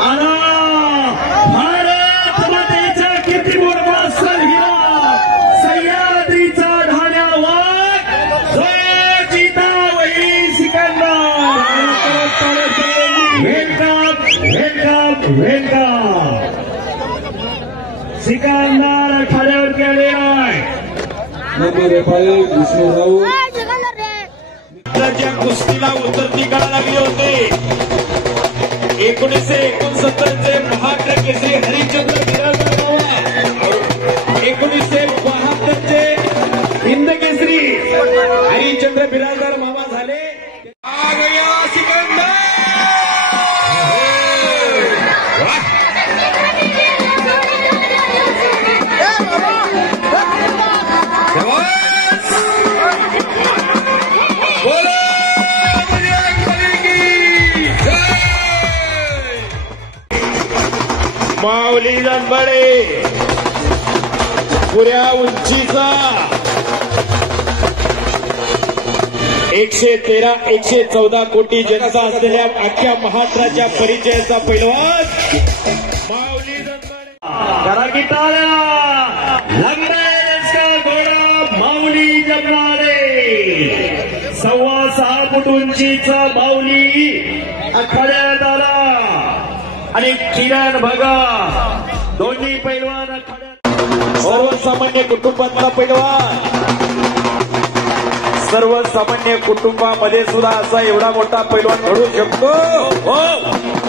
आणि भारत मातेचा कीर्तिमान सलगिरा सह्याद्रीचा ढाण्यावर जो जितावई Sikandar welcome welcome welcome Sikandar ठाण्यावरती आलेला आहे विष्णुराव ज्या कुस्तीला उतरती काढा लागली होते 1969 चे महाराष्ट्र केसरी हरिश्चंद्र बिराजदार मामा 1972 चे हिंद केसरी हरिश्चंद्र बिराजदार मामा झाले आ गया सिकंदर माऊली जनबडे पुऱ्या उंचीचा 113 114 कोटी जनता असलेल्या अख्ख्या महाराष्ट्राच्या परिचयाचा पैलवान माऊली जनबडे करा की टाळ्या लंगडेचा घोडा माऊली जनबडे 6.25 फूट उंचीचा माऊली आखाड्यात आला आणि किरण भगा दोन्ही पैलवान सर्वसामान्य कुटुंबातला पैलवान सर्वसामान्य कुटुंबामध्ये सुद्धा असा एवढा मोठा पैलवान घडू शकतो हो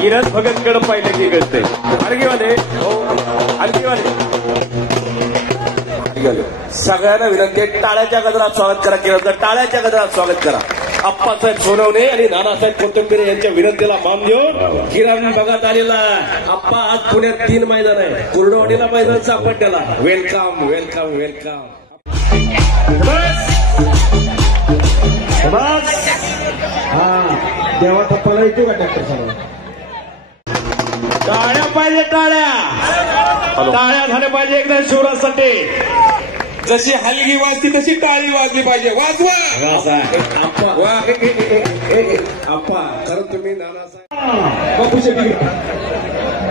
किरण भगतकडे पाहिलं की कळते अर्गेवाले सगळ्यांना विनंती आहे टाळ्याच्या गजरात स्वागत करा किरणचं टाळ्याच्या गजरात स्वागत करा आप्पासाहेब सोनवणे आणि नानासाहेब कोथंबिरे यांच्या विनंतीला मान देऊन किरण बघत आलेला आप्पा आज पुण्यात 3 मैदान आहे कुर्डवाडीला मैदान सापडल्याला वेलकम वेलकम वेलकम तेव्हा टप्पाला येतो का ट्रॅक्टर चालवा टाळ्या पाहिजे टाळ्या झाल्या पाहिजे एकदा शिवराजसाठी जशी हलगी वाजती तशी टाळी वाजली पाहिजे वाजवा आप्पा खरं तुम्ही नानासाहेब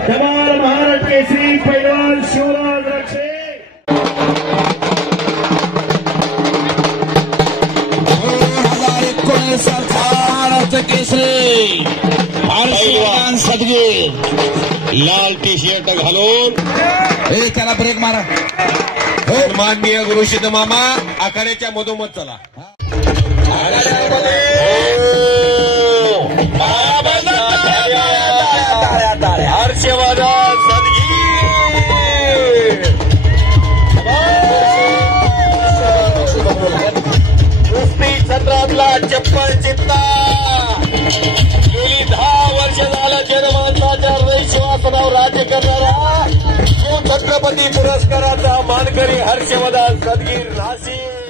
जवान महाराष्ट्र केसरी पैलवान शिवराज रक्षे केसरी पैलवान सदगीर लाल टी शर्ट घालून त्याला ब्रेक मारा माननीय गुरुशिद मामा आखाड्याच्या मधोमध चला हर्षवर्धन सदगीर कुस्ती सत्रातला चप्पल चित्ता गेली 10 वर्ष झालं जनमानसाच्या रहिवासावर राज्य करणारा छत्रपती पुरस्काराचा मानकरी हर्षवर्धन सदगीर नाशिक